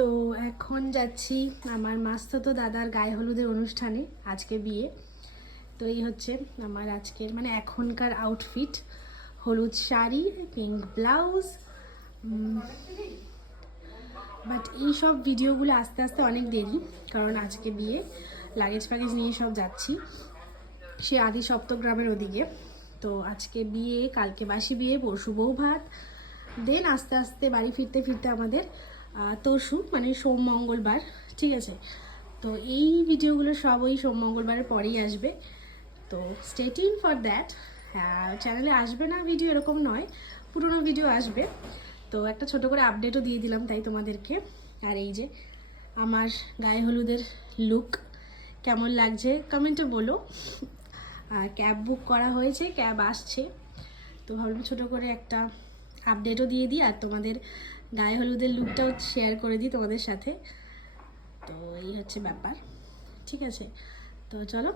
তো এখন যাচ্ছি আমার মাস্তুতো দাদার গায়ে হলুদের অনুষ্ঠানে, আজকে বিয়ে। তো এই হচ্ছে আমার আজকের মানে এখনকার আউটফিট, হলুদ শাড়ি, পিঙ্ক ব্লাউজ। বাট এই সব ভিডিওগুলো আস্তে আস্তে অনেক দেরি, কারণ আজকে বিয়ে, লাগেজ ফ্যাগেজ নিয়ে সব যাচ্ছি সে আদি সপ্তগ্রামের ওদিকে। তো আজকে বিয়ে, কালকে বাসি বিয়ে, পরশু বউ ভাত, দেন আস্তে আস্তে বাড়ি ফিরতে ফিরতে আমাদের তরশু মানে সোম মঙ্গলবার, ঠিক আছে। তো এই ভিডিওগুলো সব ওই সোম মঙ্গলবারের পরেই আসবে, তো স্টে টিউন ফর দ্যাট। চ্যানেলে আসবে না ভিডিও এরকম নয়, পুরনো ভিডিও আসবে। তো একটা ছোট করে আপডেটও দিয়ে দিলাম তাই তোমাদেরকে। আর এই যে আমার গায়ে হলুদের লুক কেমন লাগছে কমেন্টে বলো। ক্যাব বুক করা হয়েছে, ক্যাব আসছে, তো ভাবলাম ছোটো করে একটা আপডেটও দিয়ে দিই আর তোমাদের গায়ে হলুদের লুকটাও শেয়ার করে দিই তোমাদের সাথে। তো এই হচ্ছে ব্যাপার, ঠিক আছে। তো চলো